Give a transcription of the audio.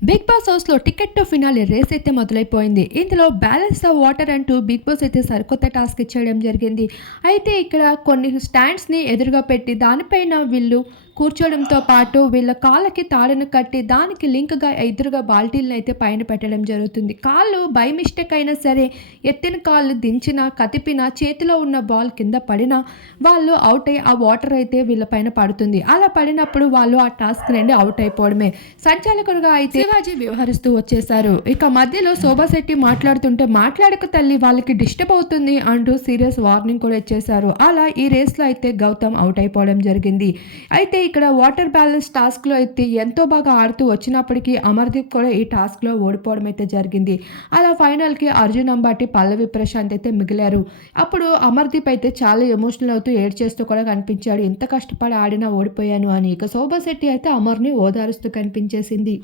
Big boss హౌస్‌లో ticket to finale race అయితే మొదలైపోయింది. ఇందులో బ్యాలెన్స్ ద వాటర్ అంటూ బిగ్ బాస్ అయితే సరికొత్త టాస్క్ ఇచ్చేయడం జరిగింది. అయితే ఇక్కడ కొన్ని స్టాండ్స్‌ని ఎదురుగా పెట్టి దానిపైన వీళ్ళు కూర్చోవడంతో పాటు వీళ్ళ కాళ్ళకి తాడును కట్టి దానికి లింక్‌గా ఎదురుగా బాల్టీలనైతే పైన పెట్టడం జరుగుతుంది. కాళ్ళు బై మిస్టేక్ అయినా సరే ఎత్తిన కాళ్ళు దించినా, కదిపినా, చేతిలో ఉన్న బాల్ కింద పడినా వాళ్ళు ఔట్ అయ్యి ఆ వాటర్ అయితే వీళ్ళ పైన పడుతుంది. అలా పడినప్పుడు వాళ్ళు ఆ టాస్క్ నుండి ఔట్ అయిపోవడమే. సంచాలకుడుగా అయితే శివాజీ వ్యవహరిస్తూ వచ్చేశారు. ఇక మధ్యలో శోభాశెట్టి మాట్లాడుతుంటే మాట్లాడక తల్లి వాళ్ళకి డిస్టర్బ్ అవుతుంది అంటూ సీరియస్ వార్నింగ్ కూడా ఇచ్చేశారు. అలా ఈ రేస్‌లో అయితే గౌతమ్ ఔట్ అయిపోవడం జరిగింది. అయితే ఇక్కడ వాటర్ బ్యాలెన్స్ టాస్క్‌లో అయితే ఎంతో బాగా ఆడుతూ వచ్చినప్పటికీ అమర్‌దీప్ కూడా ఈ టాస్క్‌లో ఓడిపోవడం అయితే జరిగింది. అలా ఫైనల్‌కి అర్జున్ అంబాటి, పల్లవి ప్రశాంత్ అయితే మిగిలారు. అప్పుడు అమర్‌దీప్ అయితే చాలా ఎమోషనల్ అవుతూ ఏడ్చేస్తూ కూడా కనిపించాడు. ఇంత కష్టపడి ఆడినా ఓడిపోయాను అని. ఇక శోభాశెట్టి అయితే అమర్‌ని ఓదారుస్తూ కనిపించేసింది.